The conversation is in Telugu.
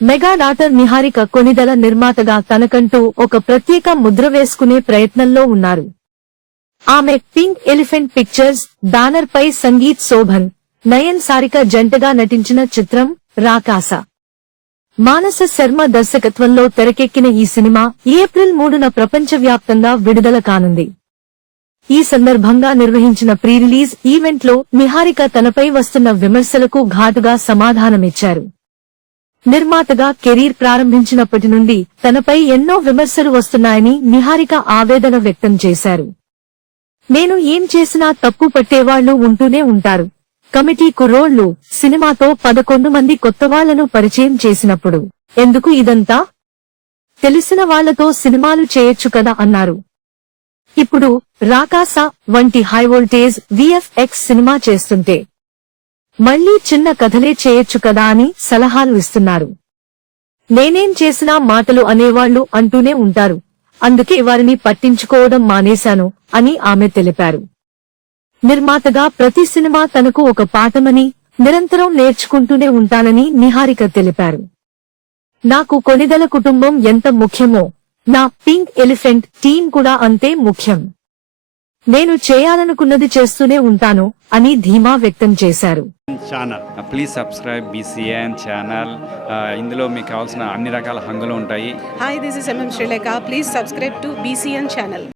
మెగా డాటర్ నిహారిక కొణిదెల నిర్మాతగా తనకంటూ ఒక ప్రత్యేక ముద్ర వేసుకునే ప్రయత్నంలో ఉన్నారు. ఆమె పింక్ ఎలిఫెంట్ పిక్చర్స్ బ్యానర్ పై సంగీత్ శోభన్, నయన్ సారిక జంటగా నటించిన చిత్రం రాకాస. మానస శర్మ దర్శకత్వంలో తెరకెక్కిన ఈ సినిమా ఏప్రిల్ 3న ప్రపంచవ్యాప్తంగా విడుదల కానుంది. ఈ సందర్భంగా నిర్వహించిన ప్రీ రిలీజ్ ఈవెంట్ లో నిహారిక తనపై వస్తున్న విమర్శలకు ఘాటుగా సమాధానమిచ్చారు. నిర్మాతగా కెరీర్ ప్రారంభించినప్పటి నుండి తనపై ఎన్నో విమర్శలు వస్తున్నాయని నిహారిక ఆవేదన వ్యక్తం చేశారు. నేను ఏం చేసినా తప్పు పట్టేవాళ్లు ఉంటూనే ఉంటారు. కమిటీ కుర్రోళ్లు సినిమాతో 11 మంది కొత్తవాళ్లను పరిచయం చేసినప్పుడు ఎందుకు ఇదంతా? తెలిసిన వాళ్లతో సినిమాలు చేయొచ్చు కదా అన్నారు. ఇప్పుడు రాకాస వంటి హైవోల్టేజ్ విఎఫ్ఎక్స్ సినిమా చేస్తుంటే మళ్లీ చిన్న కథలే చేయొచ్చు కదా అని సలహాలు ఇస్తున్నారు. నేనేం చేసినా మాటలు అనేవాళ్లు అంటూనే ఉంటారు, అందుకే వారిని పట్టించుకోవడం మానేశాను అని ఆమె తెలిపారు. నిర్మాతగా ప్రతి సినిమా తనకు ఒక పాఠమని, నిరంతరం నేర్చుకుంటూనే ఉంటానని నిహారిక తెలిపారు. నాకు కొణిదెల కుటుంబం ఎంత ముఖ్యమో నా పింక్ ఎలిఫెంట్ టీం కూడా అంతే ముఖ్యం. నేను చేయాలనుకున్నది చేస్తూనే ఉంటాను అని ధీమా వ్యక్తం చేశారు. Please subscribe BCN channel. ఇందులో మీకు కావాల్సిన అన్ని రకాల హంగులు ఉంటాయి. Hi, this is MM Srilekha. Please subscribe to BCN channel.